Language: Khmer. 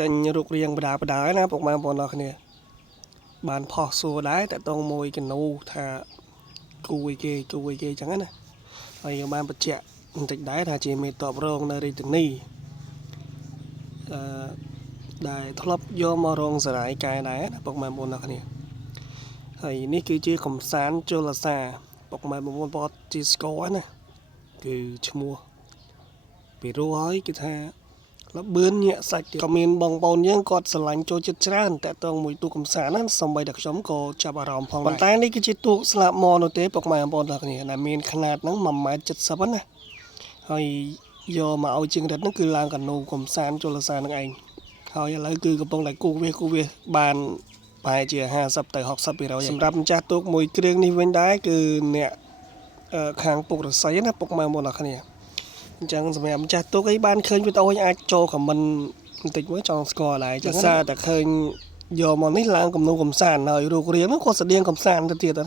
ចេញរូបរាងបដាណាពុកម៉ែបងប្អូនគ្នាបានផុសសួរដែរតែតងមួយកណូថាគូអីគេចឹងណាហើយយើងបានបញ្ជាក់បន្តិចដែរថាជាមេតបរងនៅរាជធានីដែលធ្លាប់យកមករងសារាយកែដែរណាពុកម៉ែបងប្អូនគ្នាហើយនេះគឺជាកំសាន្តជលសាពុកម៉ែបងប្អូនបតជាស្គាល់ណាគឺឈ្មោះពីរោះហើយគេថាលបឿនញាក់សាច់ក៏មានបងប្អូនយើងគាត់ស្រឡាញ់ចូលចិត្តច្រើនតែតងមួយទូកំសាន្តណាសម្បីតែខ្ញុំក៏ចាប់អារម្មណ៍ផងដែរប៉ុន្តែនេះគឺជាទូកស្លាបមនោះទេពុកម៉ែបងប្អូនគ្នាដែលមានខ្នាតហ្នឹង 1.70 ណាហើយយកមកឲ្យជាងរិតហ្នឹងគឺឡើងកាណូកំសាន្តជលសានឹងឯងហើយឥឡូវគឺកំពុងតែគូវាបានប្រហែលជា50ទៅ60%សម្រាប់ម្ចាស់ទូកមួយគ្រឿងនេះវិញដែរគឺអ្នកខាងពុករស័យណាពុកម៉ែបងប្អូនគ្នាអញ្ចឹងសម្រាប់ម្ចាស់ទូកអីបានឃើញវីដេអូអាចចូលខមមិនបន្តិចមួយចង់ស្គាល់ដែរចាសារតែឃើញយកមកនេះឡើងគំនូកំសាន្តហើយរូបរាងហ្នឹងក៏ស្តៀងកំសាន្តទៅទៀតណា